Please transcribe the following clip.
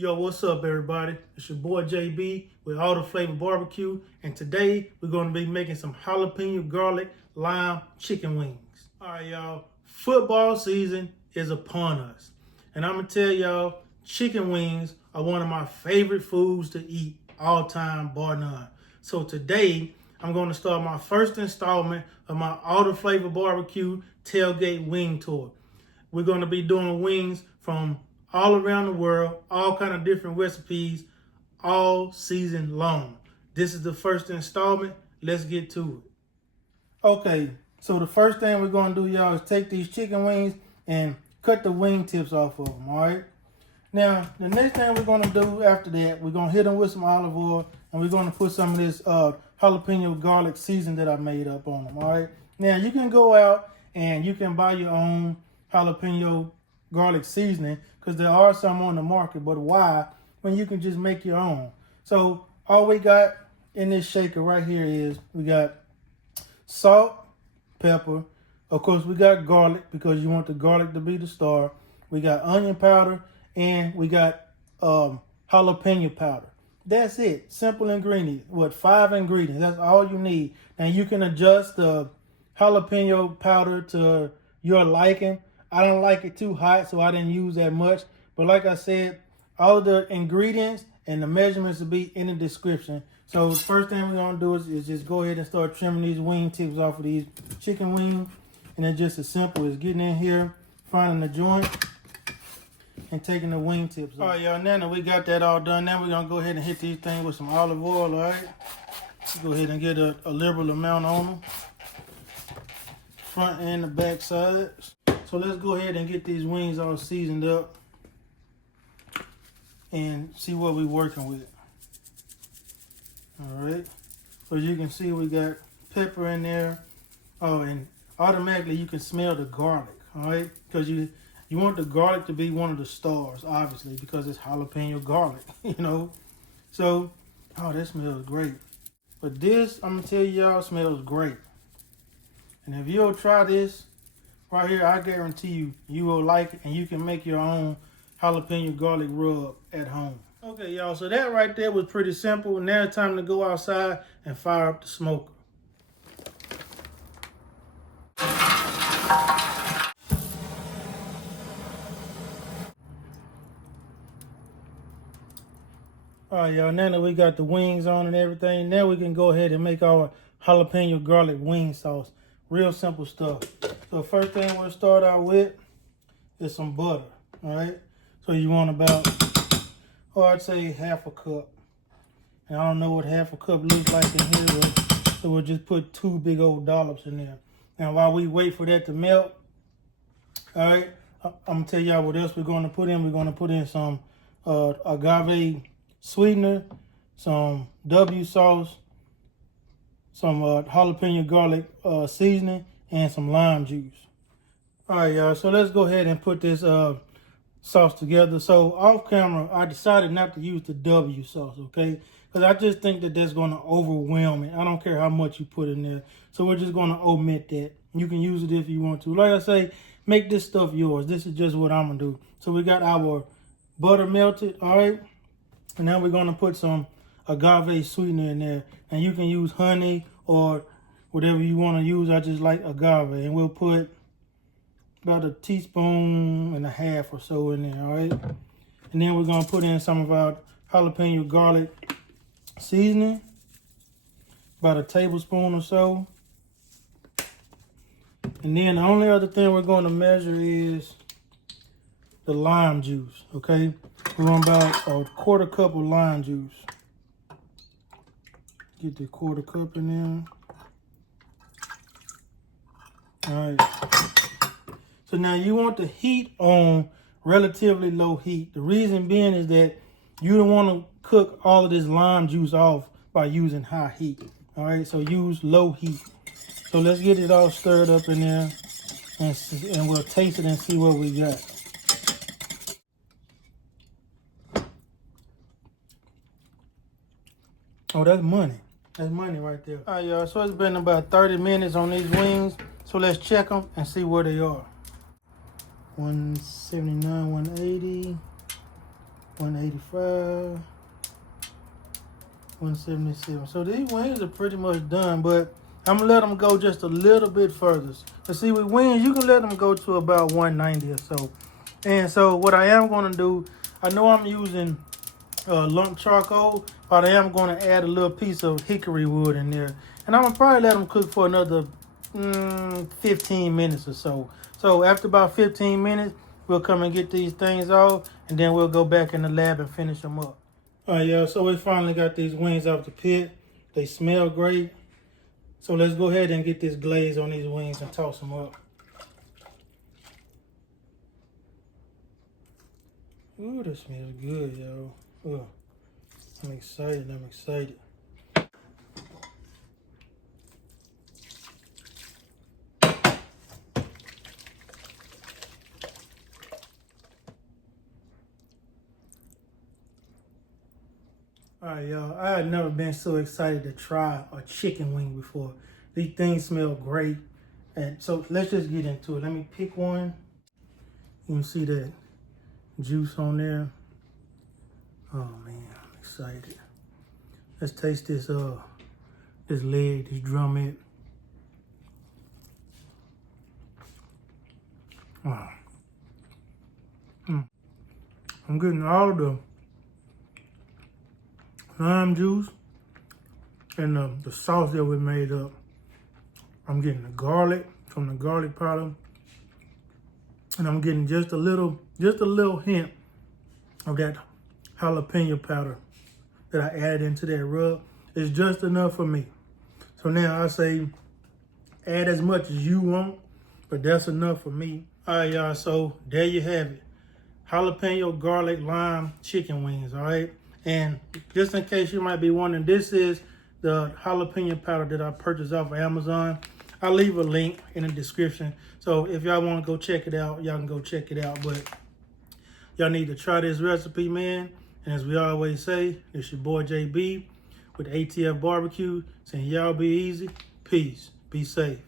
Yo, what's up, everybody? It's your boy JB with All the Flavor Barbecue, and today we're going to be making some jalapeno garlic lime chicken wings. All right, y'all. Football season is upon us, and I'm gonna tell y'all, chicken wings are one of my favorite foods to eat all time, bar none. So today I'm going to start my first installment of my All the Flavor Barbecue Tailgate Wing Tour. We're going to be doing wings from all around the world, all kind of different recipes, all season long. This is the first installment. Let's get to it. Okay, so the first thing we're going to do, y'all, is take these chicken wings and cut the wing tips off of them, all right? Now, the next thing we're going to do after that, we're going to hit them with some olive oil, and we're going to put some of this jalapeno garlic season that I made up on them, all right? Now, you can go out and you can buy your own jalapeno garlic seasoning, because there are some on the market, but why when you can just make your own? So all we got in this shaker right here is we got salt, pepper, of course we got garlic because you want the garlic to be the star, we got onion powder, and we got jalapeno powder. That's it. Simple ingredients. What, 5 ingredients? That's all you need. Now you can adjust the jalapeno powder to your liking. I don't like it too hot, so I didn't use that much. But like I said, all the ingredients and the measurements will be in the description. So the first thing we're going to do is just go ahead and start trimming these wing tips off of these chicken wings. And it's just as simple as getting in here, finding the joint, and taking the wing tips off. All right, y'all, now that we got that all done, now we're going to go ahead and hit these things with some olive oil, all right? Go ahead and get a liberal amount on them, front and the back sides. So let's go ahead and get these wings all seasoned up and see what we're working with. All right. So as you can see, we got pepper in there. Oh, and automatically you can smell the garlic, all right? Because you want the garlic to be one of the stars, obviously, because it's jalapeno garlic, you know? So, oh, that smells great. But this, I'm going to tell y'all, smells great. And if you'll try this right here, I guarantee you will like it, and you can make your own jalapeno garlic rub at home. Okay, y'all, so that right there was pretty simple. Now it's time to go outside and fire up the smoker. All right, y'all, now that we got the wings on and everything, now we can go ahead and make our jalapeno garlic wing sauce. Real simple stuff. So the first thing we'll start out with is some butter, all right? So you want about, I'd say half a cup. And I don't know what half a cup looks like in here, but so we'll just put 2 big old dollops in there. Now while we wait for that to melt, all right, I'm gonna tell y'all what else we're gonna put in. We're gonna put in some agave sweetener, some W sauce, some jalapeno garlic seasoning, and some lime juice. All right, y'all, so let's go ahead and put this sauce together. So off camera, I decided not to use the W sauce, okay? Because I just think that that's going to overwhelm it. I don't care how much you put in there. So we're just going to omit that. You can use it if you want to. Like I say, make this stuff yours. This is just what I'm going to do. So we got our butter melted, all right? And now we're going to put some agave sweetener in there. And you can use honey or whatever you want to use. I just like agave. And we'll put about 1.5 teaspoons or so in there, all right? And then we're going to put in some of our jalapeno garlic seasoning, about 1 tablespoon or so. And then the only other thing we're going to measure is the lime juice, okay? We're going about 1/4 cup of lime juice. Get the 1/4 cup in there. All right. So now you want the heat on relatively low heat. The reason being is that you don't want to cook all of this lime juice off by using high heat. All right, so use low heat. So let's get it all stirred up in there and we'll taste it and see what we got. Oh, that's money. That's money right there. All right, y'all, so it's been about 30 minutes on these wings. So let's check them and see where they are. 179, 180. 185, 177. So these wings are pretty much done, but I'm gonna let them go just a little bit further. But see, with wings, you can let them go to about 190 or so. And so what I am gonna do, I know I'm using lump charcoal, but I am gonna add a little piece of hickory wood in there. And I'm gonna probably let them cook for another 15 minutes or so. So after about 15 minutes, we'll come and get these things off, and then we'll go back in the lab and finish them up. All right, y'all, so we finally got these wings out the pit. They smell great. So let's go ahead and get this glaze on these wings and toss them up. Ooh, that smells good, y'all. Oh, I'm excited, I'm excited. All right, y'all, I had never been so excited to try a chicken wing before. These things smell great. And so let's just get into it. Let me pick one. You can see that juice on there. Oh man, I'm excited. Let's taste this this leg, this drumhead. Wow. I'm getting all the lime juice and the sauce that we made up. I'm getting the garlic from the garlic powder, and I'm getting just a little hint of that jalapeno powder that I added into that rub. It's just enough for me. So now I say add as much as you want, but that's enough for me. All right, y'all, so there you have it. Jalapeno garlic lime chicken wings, all right? And just in case you might be wondering, this is the jalapeno powder that I purchased off of Amazon. I'll leave a link in the description. So if y'all want to go check it out, y'all can go check it out. But y'all need to try this recipe, man. And as we always say, it's your boy JB with ATF Barbecue saying y'all be easy, peace, be safe.